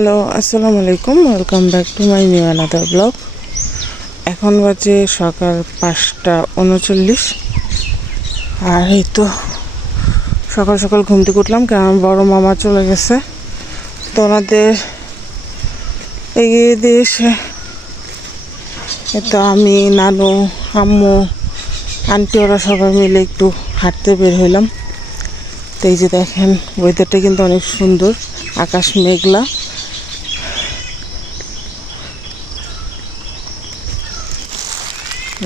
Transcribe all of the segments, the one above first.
Hello আসসালামু আলাইকুম welcome back to my new another blog এখন বাজে সকাল পাঁচটা উনচল্লিশ। আর এই তো, সকাল সকাল ঘুম থেকে উঠলাম, কারণ বড় মামা চলে গেছে। তো ওনাদের এগিয়ে দিয়ে এসে তো আমি, নানু, আম্মু, আন্টি, ওরা সবাই মিলে একটু হাঁটতে বের হইলাম। তো এই যে দেখেন ওয়েদারটা কিন্তু অনেক সুন্দর, আকাশ মেঘলা।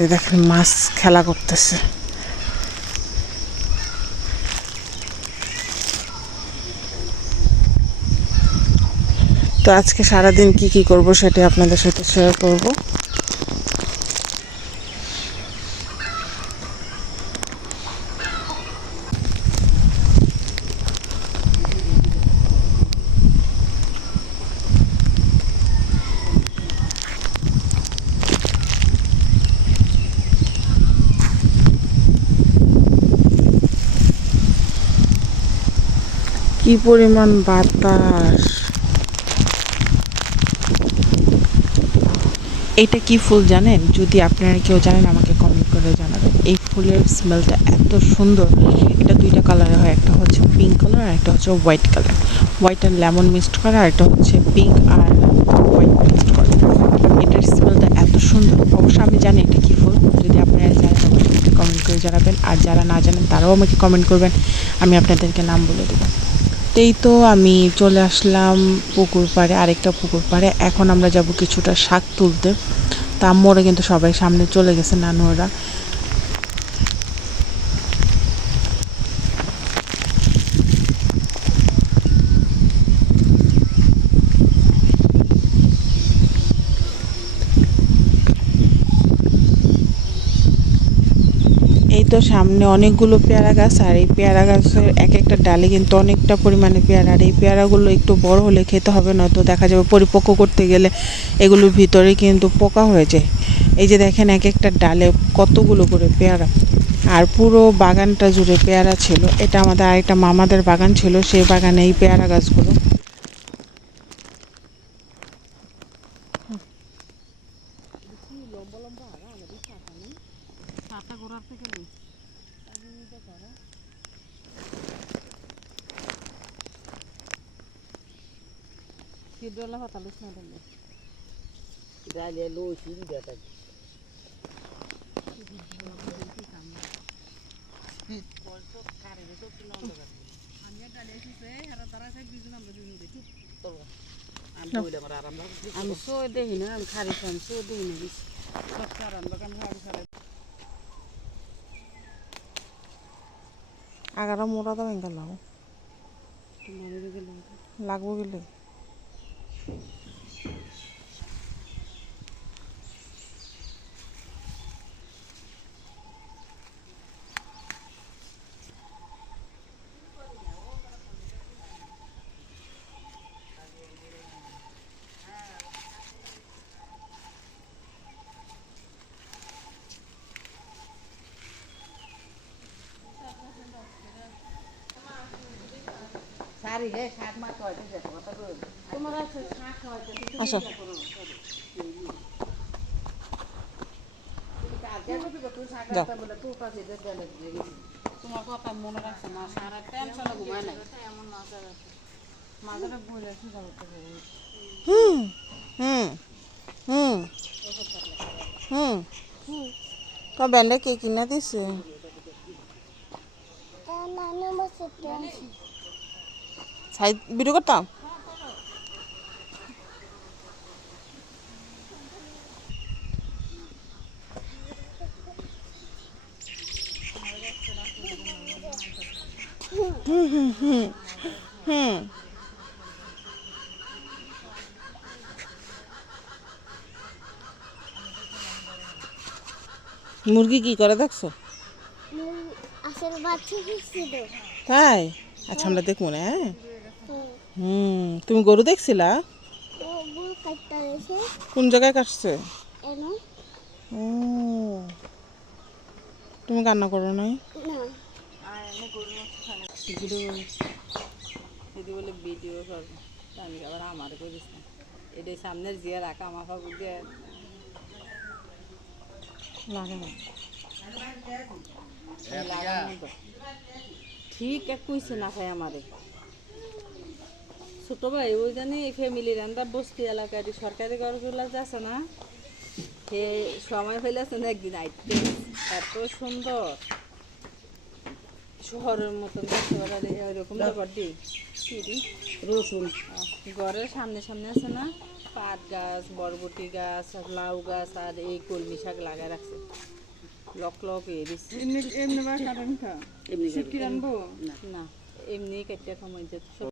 এই দেখেন মাছ খেলা করতেছে। তো আজকে সারাদিন কি কি করব সেটা আপনাদের সাথে শেয়ার করব। কি পরিমাণ বাতাস? এটা কি ফুল জানেন? যদি আপনারা কেউ জানেন, আমাকে কমেন্ট করে জানাবেন। এই ফুলের স্মেলটা এত সুন্দর। এটা দুইটা কালারে হয়। একটা হচ্ছে পিঙ্ক কালার আর একটা হচ্ছে হোয়াইট কালার হোয়াইট আর লেমন মিক্সড করা আর একটা হচ্ছে পিঙ্ক আর হোয়াইট মিক্সড করা। এটার স্মেলটা এত সুন্দর। অবশ্য আমি জানি এটা কি ফুল। যদি আপনারা জানেন অবশ্যই কমেন্ট করে জানাবেন। আর যারা না জানেন, তারাও আমাকে কমেন্ট করবেন। আমি আপনাদেরকে নাম বলে দেবো। এই তো আমি চলে আসলাম পুকুর পাড়ে, আরেকটা পুকুর পাড়ে। এখন আমরা যাব কিছুটা শাক তুলতে। তা আম্মুরা কিন্তু সবাই সামনে চলে গেছে, নানুরা। তো সামনে অনেকগুলো পেয়ারা গাছ, আর এই পেয়ারা গাছের এক একটা ডালে কিন্তু অনেকটা পরিমাণে পেয়ারা। আর এই পেয়ারাগুলো একটু বড় হলে খেতে হবে না তো দেখা যাবে পরিপক্ক করতে গেলে এগুলোর ভিতরে কিন্তু পোকা হয়ে যায়। এই যে দেখেন এক একটা ডালে কতগুলো করে পেয়ারা। আর পুরো বাগানটা জুড়ে পেয়ারা ছিল। এটা আমাদের আরেকটা মামাদের বাগান ছিল, সেই বাগানে এই পেয়ারা গাছগুলো Dale lo sin da ta. আমি সো দেখি না আমি খারি খাম সো দেখি না বেশি। আগারা মোড়া তো ভেঙ্গা লাও লাগবো গেলে সারি রে শাক মাছ হয়তো যে কথা কই তোমার আছে শাক হয়তো তুমি আসো। যাও। তোমার কথা মনে রাখছে না সারা টেনশনে ঘুমায় নাই। মাঝে বলে কি হুম হুম হুম হুম। তো ব্যান্ডে কে কিনে দিছে? সাইড ভিডিও করতাম? হুম হুম হুম হুম মুরগি কি করে দেখছ তাই? আচ্ছা আমরা দেখব না হ্যাঁ? হুম তুমি গরু দেখছিলা? কোন জায়গায় কাটছে? ও তুমি কান্না করো নাই? না। যদি বলে ভিডিও করবে তা আমি আবার আমার করিস না? এটাই সামনের জিয়া রাখা আমার ভাবু দিয়ে লাগে না। ঠিক এক কইছে না খাই আমারে। ছোট ভাই ওই জানি ফ্যামিলির আমরা বস্তি এলাকার সরকারি ঘরগুলো আছে না সে সময় ফেলেছে না একদিন আইতে। এত সুন্দর। শহরের মতন ওইরকম ব্যাপার দি। কি রসুন। ঘরের সামনে সামনে আছে না পাট গাছ বরবটি গাছ লাউ গাছ আর এই কলমি শাক লাগাই রাখছে। লক লক এ দিচ্ছে এমনি না। এমনি কেটে সময় যেত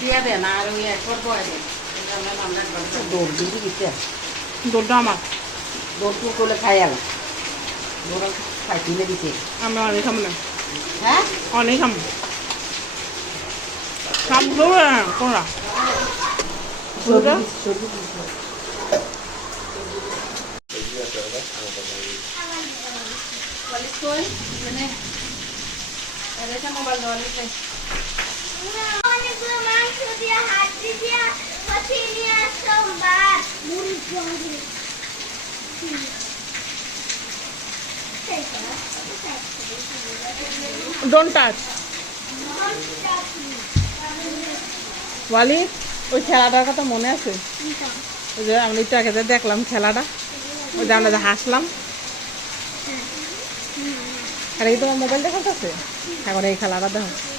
দিয়ে দেন আর ওই একবার বয় দেন দৌড় দিয়ে দিতে? দোলটা আমার। দৌড় করলে খাই আলা দৌড় খাই তুলে দিতে। আমরা অনেক খাব না হ্যাঁ? অনেক খাব সব দেবো। দিতে অনেকগুলো ডোন্ট টাচ ওয়ালি ওই খেলাটার কথা মনে আছে? ওই যে আমরা একটু আগে দেখলাম খেলাটা, ওই যে আমরা হাসলাম। আর এই তোমার মোবাইল দেখা যাচ্ছে এখন এই খেলাটা দেখো।